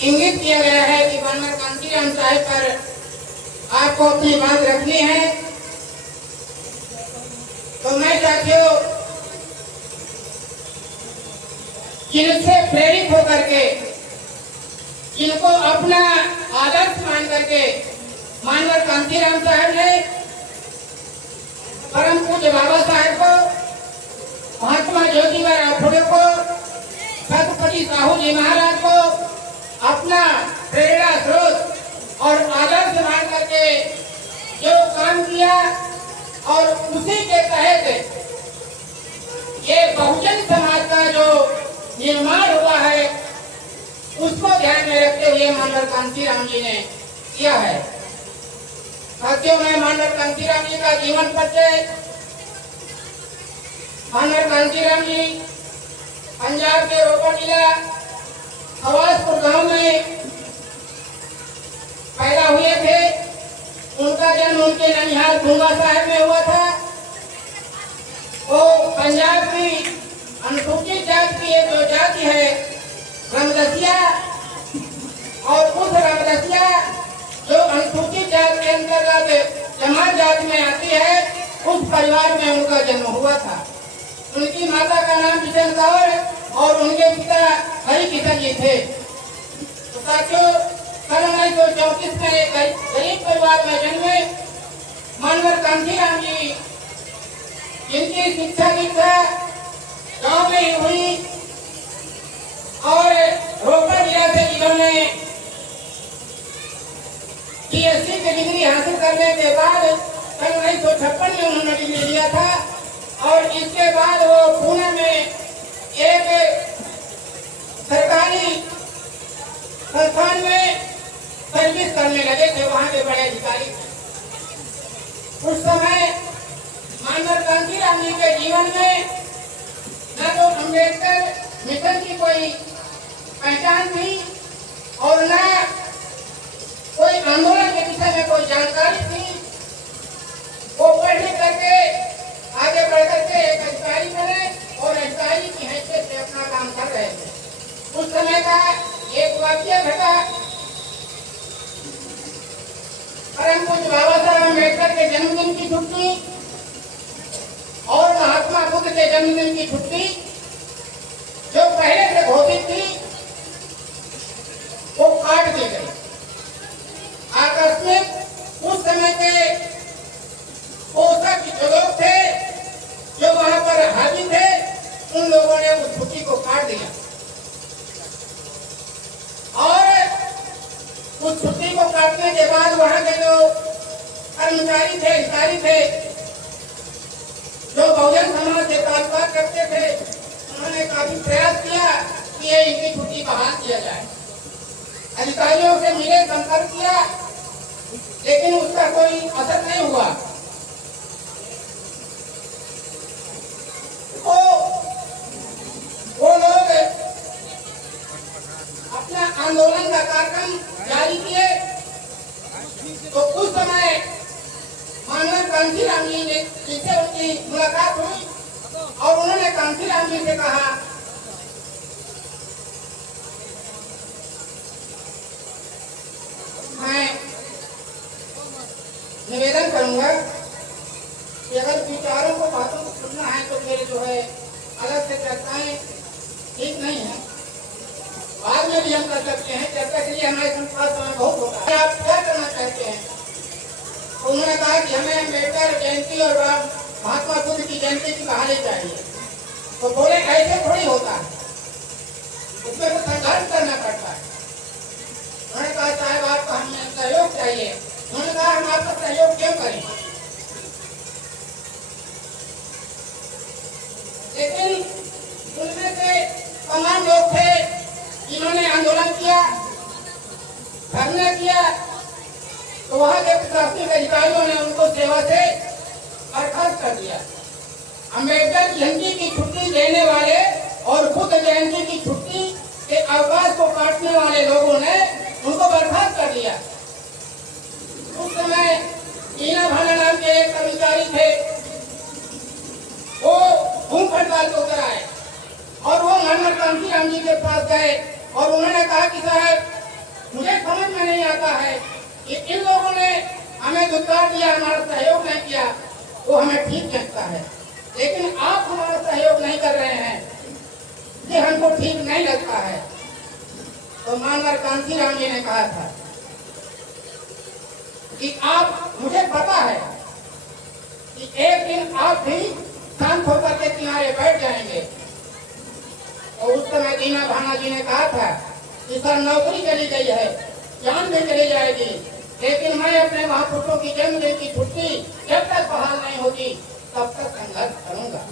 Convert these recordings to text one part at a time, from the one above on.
इंगित किया गया है कि माननीय कांशीराम साहिब पर आपको अपनी बात रखनी है। तो मैं साथियों जिनसे प्रेरित होकर के, जिनको अपना आदर्श मान करके माननीय कांशीराम साहब ने परम पूज्य बाबा साहब को, महात्मा ज्योतिबा फुले को, छत्रपति साहू जी महाराज को अपना प्रेरणा स्रोत और आदर्श मान करके जो काम किया और उसी के तहत ये बहुजन समाज का जो निर्माण हुआ है उसको ध्यान में रखते हुए माननीय कांशीराम जी ने किया है। साथियों में माननीय कांशीराम जी का जीवन परिचय। माननीय कांशीराम जी पंजाब के रोपड़ जिला खवासपुर गांव में पैदा हुए थे। उनका जन्म उनके ननिहाल भूंगा साहब में हुआ था। वो पंजाब की अनुसूचित जाति की एक जो जाति है रामदसिया, और उस रामदसिया जो अनुसूचित जाति के अंतर्गत जमात जाति में आती है, उस परिवार में उनका जन्म हुआ था। उनकी माता का नाम किशन कौर और उनके पिता हरि किशन जी थे। तो साथियों सन 1934 में एक गरीब परिवार में जन्मे माननीय कांशीराम जी, जिनकी शिक्षा दीक्षा गांव में ही हुई और रोपड़ जिला से जिन्होंने PhD की डिग्री हासिल करने के बाद सन 1956 में उन्होंने डिग्री लिया था और इसके बाद वो पुणे में एक सरकारी संस्थान में सर्विस करने लगे थे, वहां के बड़े अधिकारी। उस समय माननीय कांशीराम जी के जीवन में न तो अम्बेडकर मिशन की कोई पहचान थी और न कोई आंदोलन के विषय में कोई जानकारी थी। वो पढ़ लिख करके आगे बढ़ करके एक अधिकारी बने और अधिकारी की हैसियत से अपना काम कर रहे थे। उस समय का एक वाक्य घटा। परम पूज्य बाबा साहब अम्बेडकर के जन्मदिन की छुट्टी और महात्मा बुद्ध के जन्मदिन की छुट्टी जो पहले से घोषित थी वो काट दी गई। आकस्मिक उस समय के पोषक जो लोग थे, जो वहां पर हाजिर थे, उन लोगों ने उस छुट्टी को काट दिया और उस छुट्टी को काटने के बाद वहां के जो कर्मचारी थे, अधिकारी थे, जो बहुजन समाज से ताल्लुकात करते थे, उन्होंने काफी प्रयास किया कि ये इनकी छुट्टी बहाल किया जाए। अधिकारियों से मिले, संपर्क किया, लेकिन उसका कोई असर नहीं हुआ। वो लोग अपना आंदोलन का कार्यक्रम जारी किए। तो उस समय माननीय कांशीराम जी ने जिससे उनकी मुलाकात हुई और उन्होंने कांशीराम जी से कहा, मैं निवेदन करूंगा कि अगर विचारों को, बातों को सुनना है तो मेरे जो है अलग से चर्चाएं ठीक नहीं है, बाद में भी हम कर सकते हैं। चर्चा के लिए हमारे पास समय बहुत होता है। आप क्या करना चाहते हैं? तो उन्होंने कहा कि हमें अम्बेडकर जयंती और महात्मा बुद्ध की जयंती की बहाली चाहिए। तो बोले ऐसे थोड़ी होता है, उसमें तो संघर्ष करना पड़ता है। उन्होंने कहा साहब आपको हमें सहयोग चाहिए। उन्होंने कहा हम आपका सहयोग क्यों करें? लेकिन उनमें से तमाम लोग थे जिन्होंने आंदोलन किया, धरना किया, तो वहां के प्रशासनिक अधिकारियों ने उनको सेवा से बर्खास्त कर दिया। अम्बेडकर जयंती की छुट्टी देने वाले और बुद्ध जयंती की छुट्टी के अवकाश को काटने वाले लोगों ने उनको बर्खास्त कर दिया। उस समय ईना भाना नाम के एक कर्मचारी थे, वो भूख हड़ताल को कराए और वो माननीय कांशीराम जी के पास गए और उन्होंने कहा कि साहब मुझे समझ में नहीं आता है कि इन लोगों ने हमें दुत्कार दिया, हमारा सहयोग नहीं किया, वो हमें ठीक लगता है, लेकिन आप हमारा सहयोग नहीं कर रहे हैं, ये हमको ठीक नहीं लगता है। तो मानवर कांसीराम जी ने कहा था कि आप, मुझे पता है कि एक दिन आप भी शांत होकर के किनारे बैठ जाएंगे। और उस समय दीना भाना जी ने कहा था कि सर नौकरी चली गई है, जान भी चली जाएगी, लेकिन मैं अपने महापुरुषों की जन्मदिन की छुट्टी जब तक बहाल नहीं होती तब तक संघर्ष करूंगा।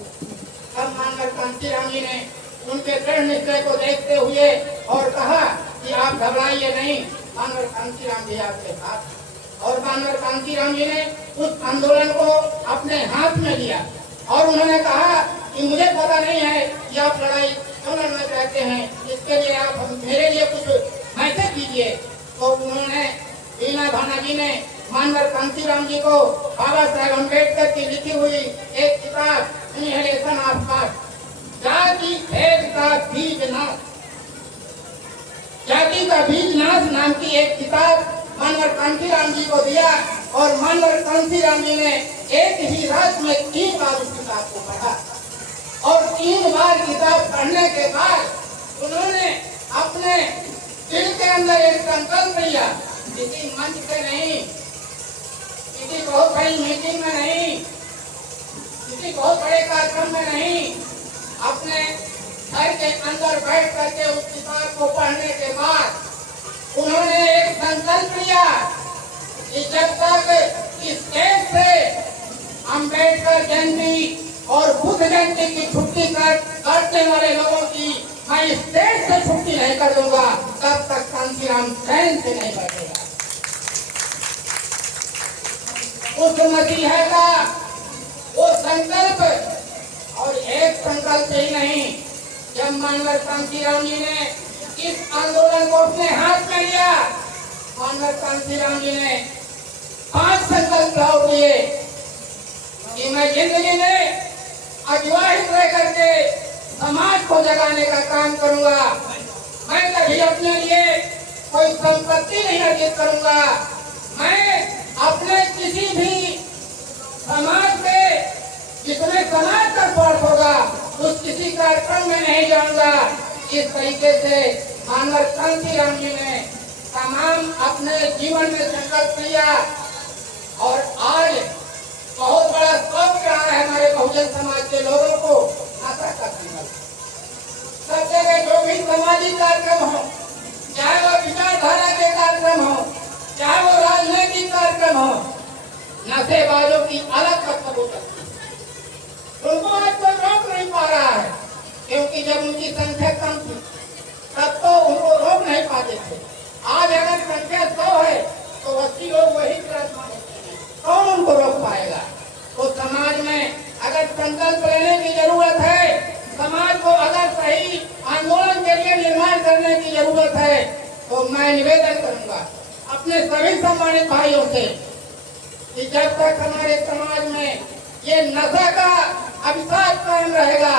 तब मानवर कांसीराम जी ने उनके दृढ़ निश्चय को देखते हुए और कहा कि आप घबराइए नहीं, मानवर कांसीराम जी आपके साथ। और मानवर कांसीराम जी ने उस आंदोलन को अपने हाथ में लिया और उन्होंने कहा कि मुझे पता नहीं है कि आप लड़ाई क्यों लड़ना चाहते हैं, इसके लिए आप मेरे लिए कुछ मैसेज दीजिए। तो उन्होंने, दीना भाना जी ने मानवर कांसीराम जी को बाबा साहेब अम्बेडकर की लिखी हुई एक किताब इनहेलेशन ऑफ कास्ट, जाति भेद का बीज नाश, जाति का बीज नाश नाम की एक किताब मानवर कांसीराम जी को दिया। और मानवर कांसीराम जी ने एक ही रात में 3 बार उस किताब को पढ़ा और 3 बार किताब पढ़ने के बाद उन्होंने अपने दिल के अंदर एक संकल्प लिया, किसी मंच से नहीं, किसी बहुत बड़ी मीटिंग में नहीं, किसी बहुत बड़े कार्यक्रम में नहीं, अपने घर के अंदर बैठ करके उस किताब को पढ़ने के बाद उन्होंने एक संकल्प लिया कि जब तक इस देश से अम्बेडकर जयंती और बुद्ध जयंती की छुट्टी काटने वाले लोगों की मैं इस देश से छुट्टी नहीं कर दूंगा, तब तक कांसीराम चैन से नहीं बैठेगा। उस मसीहा का वो संकल्प, और एक संकल्प ही नहीं, जब मानवर कांसीराम जी ने इस आंदोलन को अपने हाथ में लिया, मानवर कांसीराम जी ने 5 संकल्प लिए कि मैं जिंदगी में अविवाहित रह करके समाज को जगाने का काम करूंगा, मैं कभी अपने लिए कोई संपत्ति नहीं अर्जित करूंगा, मैं अपने किसी भी समाज के जिसमें समाज का स्वार्थ होगा उस किसी कार्यक्रम में नहीं जाऊंगा। इस तरीके से मानवर कांसीराम जी ने तमाम अपने जीवन में संकल्प लिया और आज बहुत बड़ा शौक रहा है हमारे बहुजन समाज के लोगों को आशा का संकल्प। सब जगह जो भी सामाजिक कार्यक्रम हो, चाहे वो विचारधारा के कार्यक्रम हो, चाहे वो राजनीतिक कार्यक्रम हो, नशेबाजों की अलग करतब हो सकती है, उनको आज कोई रोक नहीं पा रहा है, क्योंकि जब उनकी संख्या कम थी तब तो उनको रोक नहीं पाते थे। आज अगर संख्या 100 है तो 80 लोग वही क्रम मानते हैं, कौन उनको रोक पाएगा। तो समाज में अगर संकल्प लेने की जरूरत है, समाज को अगर सही आंदोलन के लिए निर्माण करने की जरूरत है, तो मैं निवेदन करूंगा अपने सभी सम्मानित भाइयों से कि जब तक हमारे समाज में ये नशा का अभिशाप कायम रहेगा,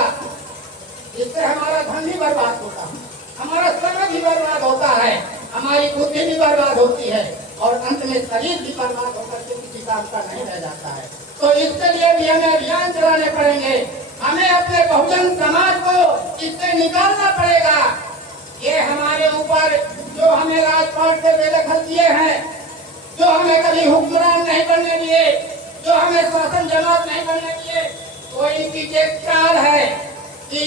इससे हमारा धन भी बर्बाद होता है, हमारा समय भी बर्बाद होता है, हमारी बुद्धि भी बर्बाद होती है और अंत में शरीर भी बर्बाद होकर के किसी काम का नहीं रह जाता है। तो इसके लिए भी हमें अभियान चलाने पड़ेंगे, हमें अपने बहुजन समाज को इससे निकालना पड़ेगा। ये हमारे ऊपर जो हमें राजपाट से बेदखल किए हैं, जो हमें कभी हुक्मरान नहीं बनने दिए, जो हमें शासन जमात नहीं बनने दिए, तो इनकी एक चाल है कि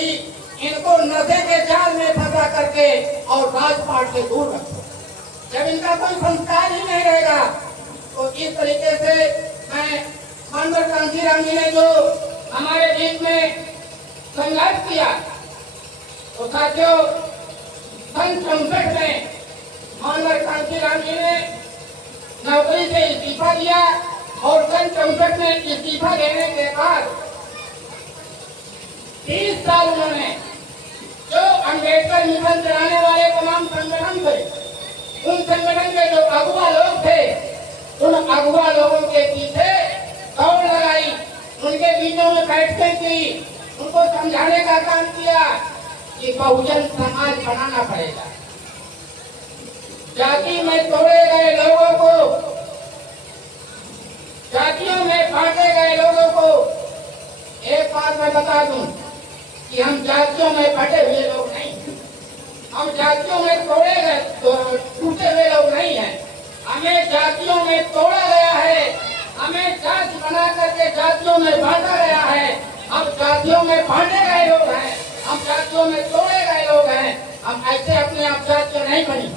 इनको नशे के जाल में फंसा करके और राजपाट से दूर रखो। जब इनका कोई संस्कार ही नहीं रहेगा तो इस तरीके से मैं मानवर कांसीराम जी ने जो हमारे बीच में संघर्ष किया, तो साथियों सन 64 में मानवर कांसीराम जी ने नौकरी से इस्तीफा दिया और सन 64 में इस्तीफा देने के बाद 30 साल उन्होंने जो अम्बेडकर मिशन चलाने वाले तमाम संगठन थे, उन संगठन के जो अगुवा लोग थे, उन अगुवा लोगों के पीछे दौड़ लगाई, उनके बीचों में बैठकें की, उनको समझाने का काम किया कि बहुजन समाज बनाना पड़ेगा। जाति में तोड़े गए लोगों को, जातियों में बांटे गए लोगों को एक बात मैं बता दूं कि हम जातियों में बटे हुए लोग नहीं, हम जातियों में तोड़े गए टूटे हुए लोग नहीं हैं। हमें जातियों में तोड़ा गया है, हमें जाति बना करके जातियों में बांटा गया है। हम जातियों में बांटे गए लोग हैं, हम जातियों में तोड़े गए लोग हैं। हम ऐसे अपने आप जातियां नहीं बनी।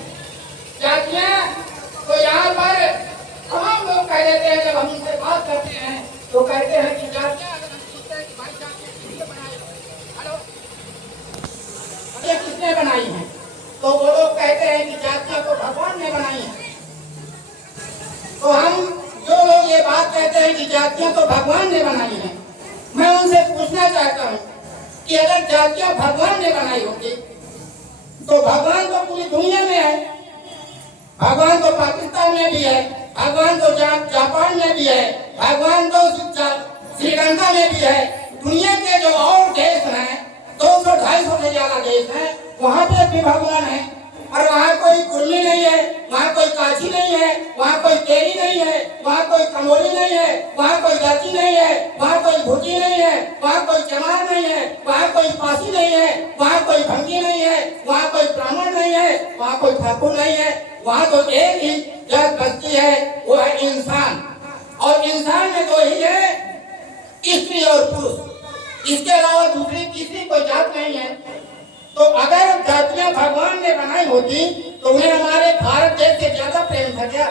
जातियां तो यहाँ पर तमाम लोग कह देते हैं, जब हम उनसे बात करते हैं तो कहते हैं कि जातियां अगर हम पूछते हैं कि भाई जातियां किसने बनाई, हेलो ये किसने बनाई है, तो वो लोग कहते हैं कि जातियां तो भगवान ने बनाई है। तो हम जो लोग ये बात कहते हैं कि जातियां तो भगवान ने बनाई है, मैं उनसे पूछना चाहता हूँ कि अगर जातियां भगवान ने बनाई होती तो भगवान तो पूरी दुनिया में है, भगवान तो पाकिस्तान में भी है, भगवान तो जापान में भी है, भगवान तो श्रीलंका में भी है। दुनिया के जो और देश हैं 200-250 से ज्यादा देश हैं, वहाँ पे भी भगवान है। और वहाँ कोई कुर्मी नहीं है, वहाँ कोई काशी नहीं है, वहाँ कोई तेरी नहीं है, वहाँ कोई कमोली नहीं है, वहाँ कोई दर्जी नहीं है, वहाँ कोई भूटी नहीं है, वहाँ कोई चमार नहीं है, वहाँ कोई पासी नहीं है, वहाँ कोई भंगी नहीं है, वहाँ कोई ब्राह्मण नहीं है, वहाँ कोई ठाकुर नहीं है। वहाँ तो एक ही जात बसती है, वो है इंसान। और इंसान में दो ही है, स्त्री और पुरुष, इसके अलावा दूसरी तीसरी कोई जात नहीं है। तो अगर जातियां भगवान ने बनाई होती तो उन्हें हमारे भारत देश से ज्यादा प्रेम था क्या,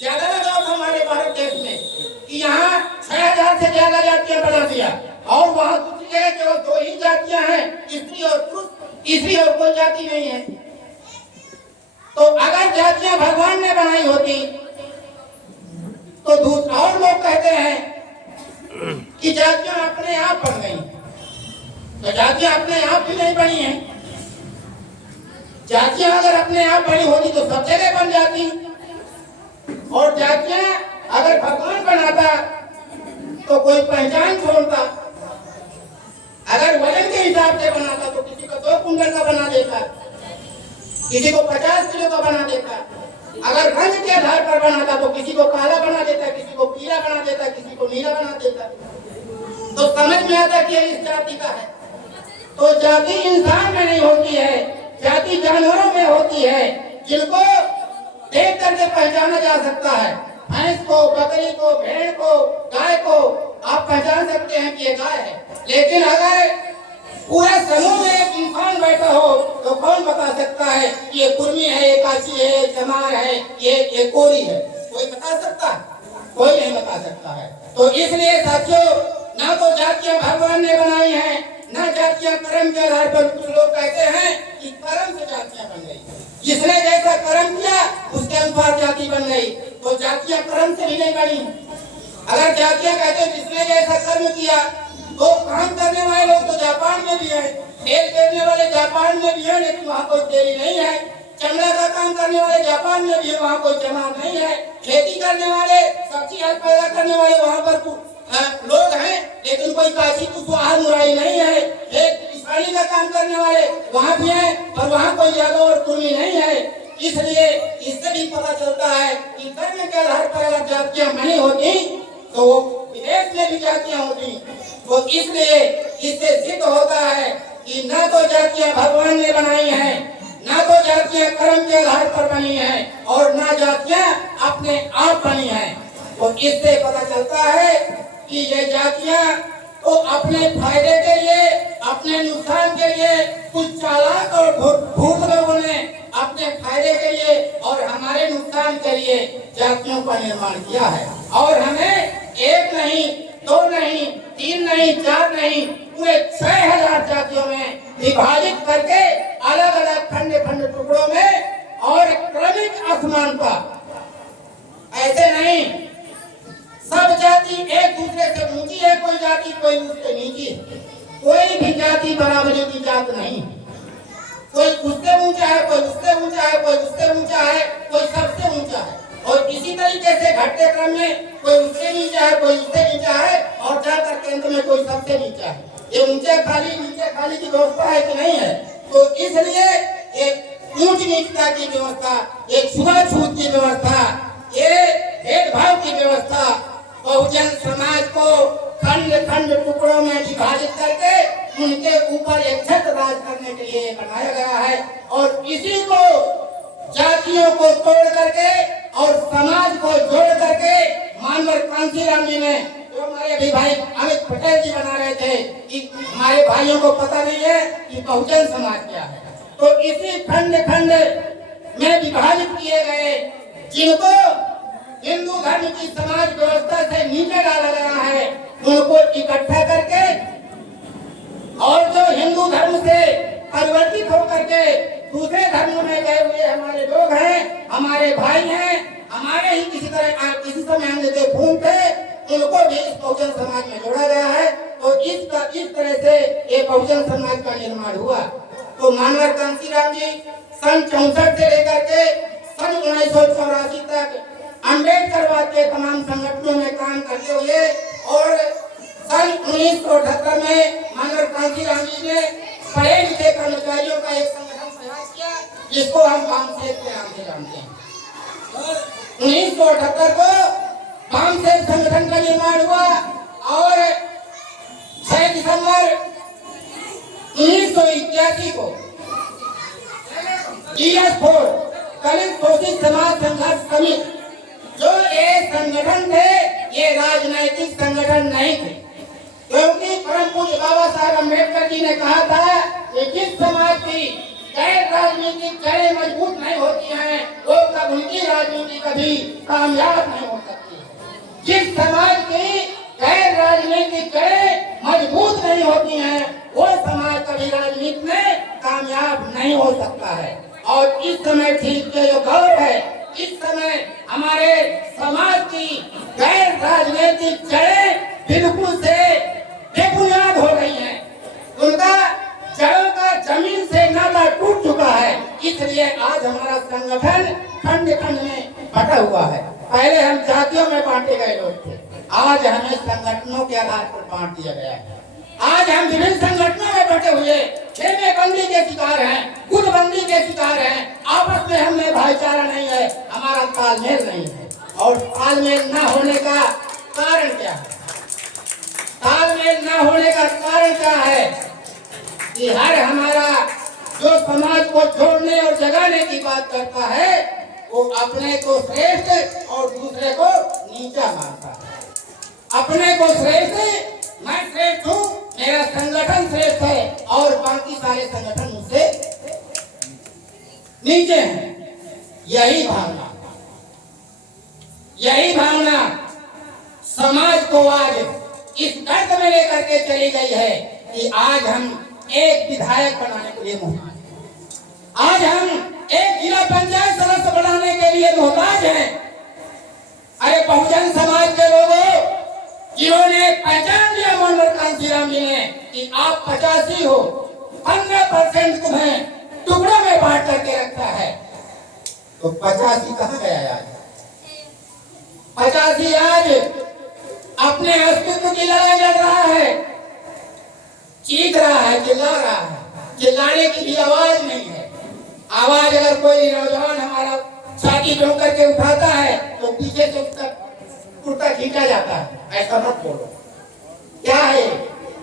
ज्यादा लगाव था हमारे भारत देश में कि यहाँ 6000 से ज्यादा जातियां बना दिया, और वहाँ दूसरी जगह केवल 2 ही जातियां हैं, स्त्री और पुरुष, तीसरी और कोई जाति नहीं है। तो अगर जातियां भगवान ने बनाई होती तो दूसरा और लोग कहते हैं कि जातियां अपने आप बन गई, तो जातियां अपने आप भी नहीं बनी है। जातियां अगर अपने आप बनी होती तो सब जगह बन जाती, और जातियां अगर भगवान बनाता तो कोई पहचान छोड़ता। अगर वजन के हिसाब से बनाता तो किसी को 2 कुंटल का बना देता, किसी को 50 किलो का बना देता। अगर रंग के आधार पर बनाता तो किसी को काला बना देता, किसी को पीला बना देता, किसी को नीला बना देता। तो समझ में आता कि इस जाति का है। तो जाति इंसान में नहीं होती है, जाति जानवरों में होती है, जिनको देख करके पहचाना जा सकता है। भैंस को, बकरी को, भेड़ को, गाय को आप पहचान सकते हैं कि ये गाय है। लेकिन अगर पूरे समूह में एक इंसान बैठा हो तो कौन बता सकता है कि ये कुर्मी है, ये काशी है, ये चमार है, ये कोरी है? कोई बता सकता है? कोई नहीं बता सकता है। तो इसलिए साथियों, ना तो जातियां भगवान ने बनाई हैं, ना जातियां कर्म के आधार पर। कुछ लोग कहते हैं कि कर्म से जातियां बन गई, जिसने जैसा कर्म किया उसके अनुसार जाति बन गई। तो जातियां कर्म से भी नहीं बनी। अगर जातियां कहते जिसने जैसा कर्म किया, तो काम करने वाले लोग तो जापान में भी है, खेल खेलने वाले जापान में भी है, लेकिन वहाँ कोई तेली नहीं है। चमड़ा का काम करने वाले जापान में भी है, वहाँ कोई चमार नहीं है। खेती करने वाले, सब्जी पैदा करने वाले वहाँ पर लोग हैं, लेकिन कोई काशी कुशवाहा मुराई नहीं है। किसानी का काम करने वाले वहाँ भी है, और वहाँ कोई यादव और कुर्मी नहीं है। इसलिए इससे भी पता चलता है कि कर्म के आधार पर अगर जातियां बनी होती तो वो विदेश में भी जातियां होती। तो इसलिए इससे सिद्ध होता है कि न तो जातियां भगवान ने बनाई हैं, न तो जातियां कर्म के आधार पर बनी हैं, और न जातियां अपने आप बनी हैं। तो इससे पता चलता है कि ये जातियां तो अपने फायदे के लिए, अपने नुकसान के लिए कुछ चालाक और भूत लोगों ने अपने फायदे के लिए और हमारे नुकसान के लिए जातियों का निर्माण किया है। और हमें 1 नहीं, 2 नहीं, 3 नहीं, 4 नहीं, पूरे 6000 जातियों में विभाजित करके अलग अलग खंड खंड टुकड़ों में और क्रमिक असमानता। ऐसे नहीं सब जाति एक दूसरे से ऊंची है, कोई जाति कोई उससे नीची है। कोई भी जाति बराबरी की जात नहीं। कोई उससे ऊंचा है, कोई उससे ऊंचा है, कोई उससे ऊंचा है, कोई सबसे ऊंचा है। और इसी तरीके से घटते क्रम में कोई उससे नीचा है, कोई उससे नीचा है, और जाकर के अंत में कोई सबसे नीचा है। ये ऊंचे खाली नीचे खाली की व्यवस्था है कि नहीं है? तो इसलिए ऊंच नीचता की व्यवस्था, ये छुआछूत की व्यवस्था, ये भेदभाव की व्यवस्था बहुजन समाज को खंड खंड टुकड़ों में विभाजित करके उनके ऊपर एक छत राज करने के लिए बनाया गया है। और इसी को जातियों को तोड़ करके और समाज को जोड़ करके मानवर कांसीराम जी ने, जो हमारे अभी भाई अमित पटेल जी बना रहे थे कि हमारे भाइयों को पता नहीं है कि बहुजन समाज क्या है, तो इसी खंड खंड में विभाजित किए गए जिनको हिंदू धर्म की समाज व्यवस्था से नीचे डाला गया है, उनको इकट्ठा करके और जो हिंदू धर्म से परिवर्तित होकर के दूसरे धर्म में गए हुए हमारे लोग हैं, हमारे भाई हैं, हमारे ही किसी समय हम जैसे खून थे, उनको भी इस बहुजन समाज में जोड़ा गया है। तो इस तरह से ये बहुजन समाज का निर्माण हुआ। तो मानवर कांसीराम जी सन 64 से लेकर के सन 1984 तक अम्बेडकरवाद के तमाम संगठनों में काम करते हुए और सन 1978 में मानवर कांसीराम जी ने पढ़े लिखे कर्मचारियों का एक संगठन तैयार किया, जिसको हम वामसेक के नाम से जानते हैं। 1978 को वामसेक संगठन का निर्माण हुआ और 6 दिसंबर 1981 को DS4 दलित शोषित समाज संघर्ष समिति, जो ये संगठन थे, ये राजनैतिक संगठन नहीं थे, क्योंकि परम पूज्य बाबा साहब अम्बेडकर जी ने कहा था कि जिस समाज की गैर राजनीतिक जड़ें मजबूत नहीं होती हैं, वो कब उनकी राजनीति कभी कामयाब नहीं हो सकती है। जिस समाज की गैर राजनीतिक जड़ें मजबूत नहीं होती हैं, वो समाज कभी राजनीति में कामयाब नहीं हो सकता है। और इस समय ठीक के जो दौर है, इस समय हमारे समाज की गैर राजनीतिक जड़ें बिल्कुल से बेबुनियाद हो गई हैं, उनका जड़ों का जमीन से नाता टूट चुका है। इसलिए आज हमारा संगठन खंड खंड में बटा हुआ है। पहले हम जातियों में बांटे गए लोग थे, आज हमें संगठनों के आधार पर बांट दिया गया है। आज हम विभिन्न संगठनों में बटे हुए खेमेबंदी के शिकार हैं, गुटबंदी के शिकार हैं, आपस में हमें भाईचारा नहीं है, हमारा तालमेल नहीं है। और तालमेल न होने का कारण क्या है? तालमेल न होने का कारण क्या है कि हर हमारा जो समाज को जोड़ने और जगाने की बात करता है, वो अपने को श्रेष्ठ और दूसरे को नीचा मानता है। अपने को श्रेष्ठ, मैं श्रेष्ठ हूँ, मेरा संगठन श्रेष्ठ है और बाकी सारे संगठन मुझसे नीचे हैं। यही भावना समाज को आज इस दर्द में लेकर के चली गई है कि आज हम एक विधायक बनाने के लिए मोहताज हैं, आज हम एक जिला पंचायत सदस्य बनाने के लिए मोहताज हैं। अरे बहुजन समाज के लोगों, जिन्होंने पहचान लिया मानवर कांसीराम जी ने कि आप 85 हो, 15% तुम्हें टुकड़ों में बांट करके रखा है, तो 85 कहाँ गया आज? 85 आज अपने अस्तित्व की लड़ाई लड़ रहा है, चीख रहा है, चिल्ला रहा है। चिल्लाने की भी आवाज नहीं है। आवाज अगर कोई नौजवान हमारा छाती ठोक करके उठाता है तो पीछे से उसका कुर्ता खींचा जाता है। ऐसा मत बोलो। क्या है?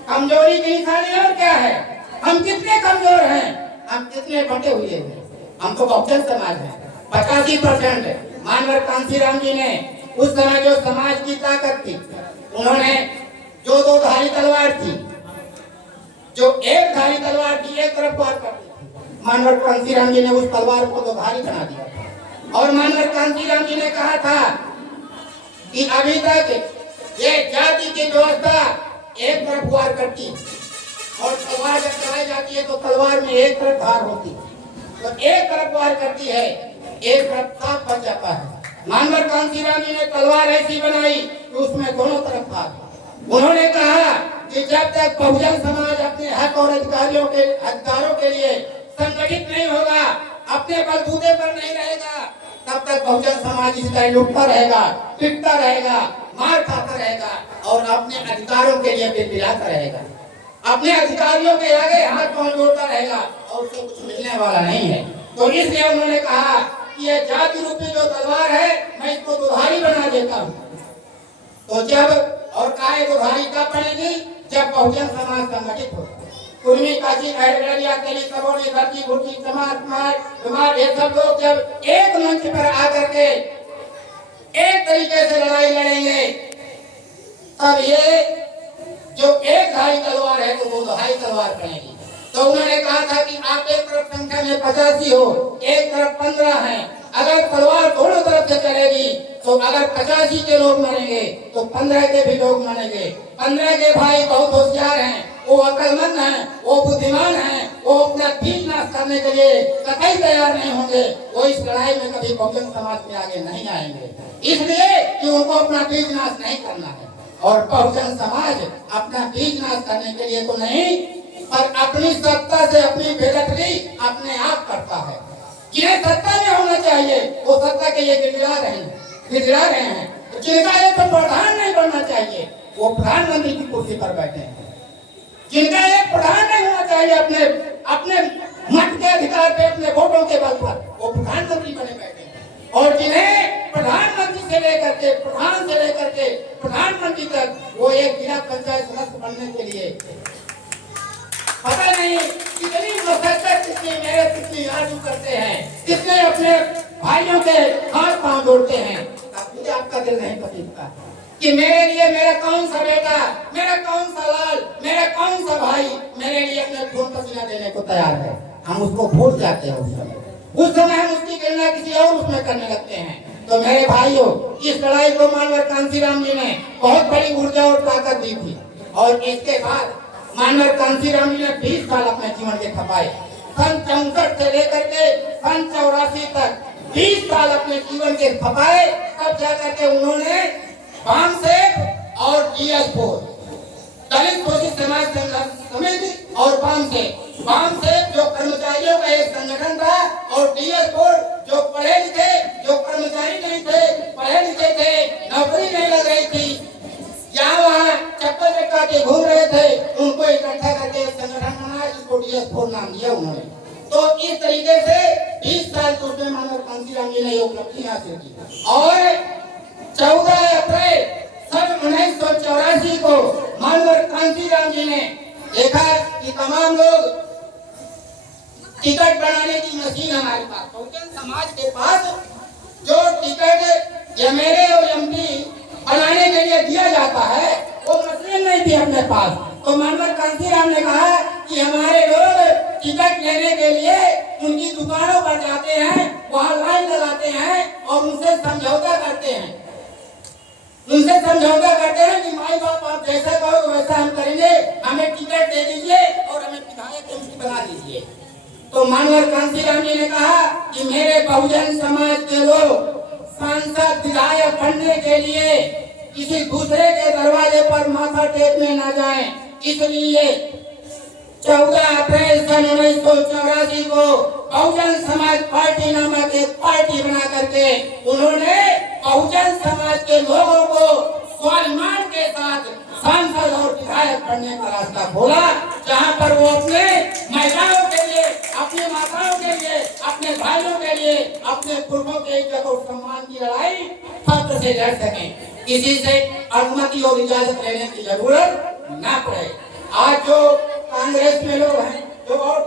कमजोरी की निशानी और क्या है? हम कितने कमजोर हैं, हम कितने बटे हुए हैं। हम तो बहुजन समाज हैं। 85% मानवर कांसीराम जी ने उस समय जो समाज की ताकत थी, उन्होंने जो 2 धारी तलवार थी, जो 1 धारी तलवार थी, एक तरफ वार करती थी, मानवर कांसीराम जी ने उस तलवार को 2 धारी बना दिया। और मानवर कांसीराम जी ने कहा था कि अभी तक ये जाति की व्यवस्था एक तरफ वार करती और तलवार जब चलाई जाती है तो तलवार में एक तरफ धार होती, तो एक तरफ वार करती है, एक तरफ साफ बच जाता है। मानवर कांसीराम जी ने तलवार ऐसी बनाई कि उसमें दोनों तरफ था। उन्होंने कहा कि जब तक बहुजन समाज अपने हक और अधिकारों के लिए संगठित नहीं होगा, अपने बलबूते पर नहीं रहेगा, तब तक बहुजन समाज इस तरह लुटता रहेगा, पिटता रहेगा, मार खाता रहेगा और अपने अधिकारों के लिए बिलबिलाता रहेगा, अपने अधिकारियों के आगे हाथ पांव जोड़ता रहेगा और उसे कुछ मिलने वाला नहीं है। तो इसलिए उन्होंने कहा कि ये जाति रूपी जो तलवार है मैं इसको दुधारी बना देता हूँ। तो जब और काय दुधारी कब बनेगी? जब बहुजन समाज संगठित हो। कुर्मी, काची, अहरगढ़िया, तेली, करोड़ी, धरती, भुर्जी, समाज, ये सब लोग जब एक मंच पर आकर के एक तरीके से लड़ाई लड़ेंगे, तब ये जो एक धारी तलवार है तो वो दुधारी तलवार बनेगी। तो उन्होंने कहा था कि आप एक तरफ संख्या में 85 हो, एक तरफ 15 हैं। अगर तलवार दोनों तरफ से चलेगी तो अगर 85 के लोग मरेंगे तो 15 के भी लोग मरेंगे। 15 के भाई बहुत होशियार हैं, वो अक्लमंद हैं, वो बुद्धिमान हैं, वो अपना पीठ नाश करने के लिए कतई तैयार नहीं होंगे। वो इस लड़ाई में कभी बहुजन समाज के आगे नहीं आएंगे, इसलिए कि उनको अपना पीठ नाश नहीं करना है। और बहुजन समाज अपना पीठ नाश करने के लिए तो नहीं, पर अपनी सत्ता से अपनी बेदखली अपने आप करता है। जिन्हें सत्ता में होना चाहिए वो सत्ता के लिए गिड़गिड़ा रहे हैं। जिनका एक तो प्रधान नहीं बनना चाहिए वो प्रधानमंत्री की कुर्सी पर बैठे हैं। जिनका एक प्रधान नहीं होना चाहिए अपने मत के अधिकार पे, अपने वोटों के बल पर, वो प्रधानमंत्री बने बैठे हैं। और जिन्हें प्रधानमंत्री से लेकर के प्रधान से लेकर के प्रधानमंत्री तक वो एक जिला पंचायत सदस्य बनने के लिए पता नहीं कितनी मशक्कत, कितनी मेहनत, कितनी आरज़ू करते हैं, कितने अपने भाइयों के हाथ पांव जोड़ते हैं। मुझे आपका दिल नहीं पसीजता कि मेरे लिए मेरा कौन सा बेटा, मेरा कौन सा लाल, मेरा कौन सा भाई मेरे लिए अपने खून पसीना देने को तैयार है। हम उसको भूल जाते हैं। उस समय हम उसकी गणना किसी और उसमें करने लगते हैं। तो मेरे भाइयों, इस लड़ाई को मानवर कांसीराम जी ने बहुत बड़ी ऊर्जा और ताकत दी थी। और इसके बाद मानवर कांसीराम जी ने 20 साल अपने जीवन के खपाए। सन 64 से लेकर के सन 84 तक 20 साल अपने जीवन के खपाए। तब जाकर के उन्होंने बामसेफ और DS4 दलित शोषित समाज संघर्ष समिति और बामसेफ जो कर्मचारियों का एक संगठन था और DS4 जो पढ़े लिखे, जो कर्मचारी नहीं थे, पढ़े लिखे थे, नौकरी नहीं लग रही थी, यहाँ वहाँ चक्कर चक्का के घूम रहे थे, उनको इकट्ठा करके संगठन बनाया जिसको DS4 नाम दिया उन्होंने। तो इस तरीके से 20 साल पूर्व मानव कांसीराम जी ने ये उपलब्धि हासिल की। और 14 अप्रैल सन 1984 को मानव कांसीराम जी ने देखा कि तमाम लोग टिकट बनाने की मशीन हमारे पास, बहुजन समाज के पास जो टिकट MLA और MP बनाने के लिए दिया जाता है वो मशीन नहीं थी अपने पास। तो मानव कांसीराम ने कहा कि हमारे लोग टिकट लेने के लिए उनकी दुकानों पर जाते हैं, वहाँ लाइन लगाते हैं और उनसे समझौता करते हैं। कि माई बाप आप जैसा कहो वैसा हम करेंगे, हमें टिकट दे दीजिए और हमें विधायक MP बना दीजिए। तो मानव कांसीराम जी ने कहा कि मेरे बहुजन समाज के लोग सांसद विधायक बनने के लिए किसी दूसरे के दरवाजे पर माथा टेकने न जाएं, इसलिए 14 अप्रैल सन 1984 को बहुजन समाज पार्टी नामक एक पार्टी बना करके उन्होंने बहुजन समाज के लोगों को स्वाभिमान के साथ सांसद और विधायक बनने का रास्ता खोला, जहां पर वो अपने महिलाओं के लिए, अपनी माताओं के लिए, अपने भाइयों के लिए, अपने पूर्वों के इज्जत और सम्मान की लड़ाई फख्र से लड़ सकें, किसी से अनुमति और इजाजत लेने की जरूरत न पड़े। आज जो कांग्रेस में लोग हैं, जो और